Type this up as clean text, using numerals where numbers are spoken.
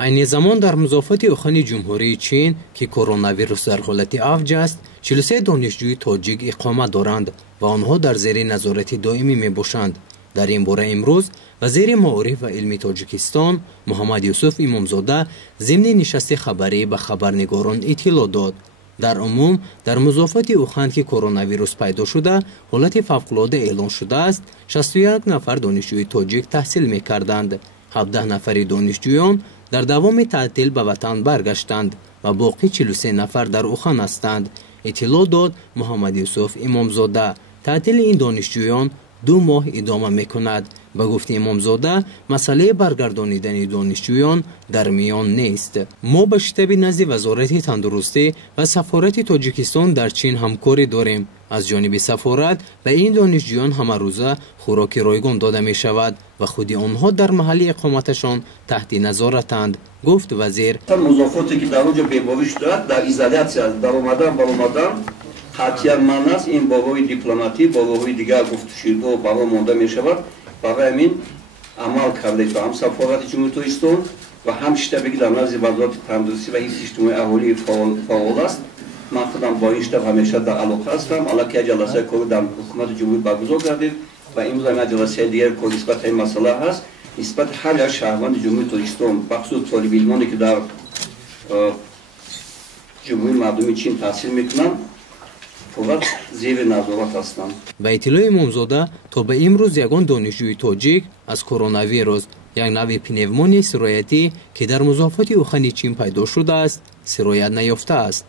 عین زمان در مضافات اوخان جمهوری چین که کرونا ویروس در حالت افج است 43 دانشجوی تاجیک اقامت دارند و آنها در زیر نظارت دائمی میباشند. در این باره امروز وزیر معارف و علم تاجیکستان محمد یوسف امامزاده ضمن نشست خبری به خبرنگاران اطلاع داد. در عموم در مضافات اوخان که کرونا ویروس پیدا شده حالت فوق‌العاده اعلان شده است. 61 نفر دانشجوی تاجیک تحصیل می‌کردند. 17 نفر دانشجویان در دوام تعطیل به وطن برگشتند و باقی 43 نفر در اوخان هستند. اطلاع داد محمد یوسف امامزاده. تعطیل این دانشجویان 2 ماه ادامه می‌کند. به گفته امامزاده مسئله برگردانیدن دانشجویان در میان نیست. ما به شتاب نزد وزارت تندرستی و سفارت تاجیکستان در چین همکاری داریم. از جانب سفارت به این دانشجویان همه روزه خوراک رایگان داده می شود و خود آنها در محل اقامتشان تحت نظارتند، گفت وزیر. مضافاتی که در اونجا بی‌باوی شده در ایزولاسی است. در اومدن قطعا من است. این بابای دیپلماتی بابای دیگر گفت شده و بابا مونده می شود. برای همین عمل کرده تو هم سفارت جمهوری تاجیکستان و هم شتابی در نزد وزارت تندرستی و حفظ اجتماعی اهالی فعال است. من خودم با این شتاب همیشه در علاقه هستم. الان جلسه کاری در حکومت جمهوری برگزار کردیم و امروز هم جلسه دیگر کاری نسبت این مسئله هست. نسبت هر یک شهروند جمهوری تاجیکستان بخصوص طالب علمانی که در جمهوری مردمی چین تحصیل میکنند فقط زیر نظارت هستند. به اطلاع امامزاده تا به امروز یگان دانشجوی تاجیک از کرونا ویروس یک نوع پنومونی سرایتی که در مضافات اوخان چین پیدا شده است سرایت نیافته است.